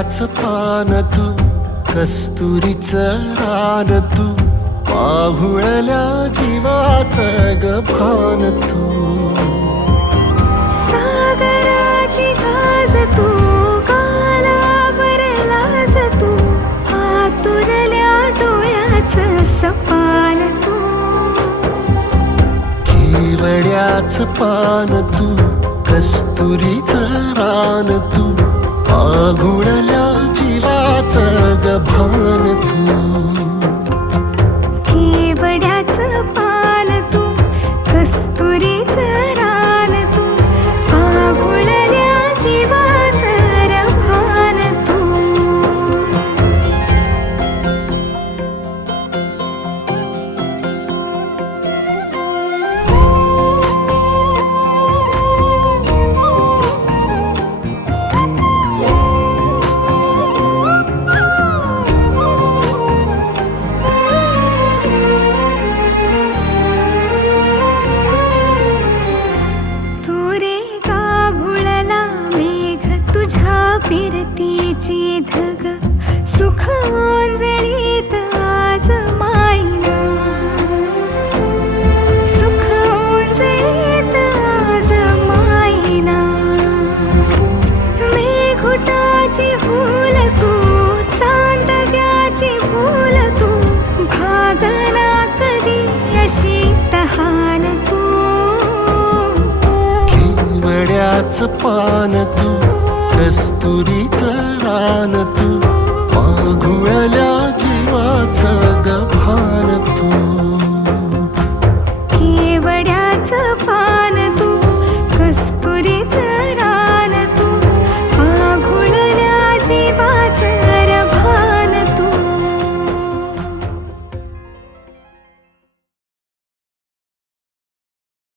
केवड्याच पान तू, कस्तुरीचं रान तू, पाहुळल्या जीवाचं गभान तू. सागराची गाज तू, कालावर लाज तू, आतुरल्या डोळ्याचं सपान तू. केवड्याच पान तू, कस्तुरीचं रान तू, पाघुळल्या जीवाचं गभान तू. केवड्याचं पान तू, कस्तुरीचं रान तू, पागुळल्या जीवाचं रभान तू. फिरतीची धग सुख ओंजळीत आज मायना, सुख ओंजळीत आज मायना. मेघुटाची भूल तू, चांदव्याची भूल तू, भागना कधी अशी तहान तू. केवड्याच पान तू, कस्तुरीचं रान तू, पाघुळल्या जीवाचं गभान तू.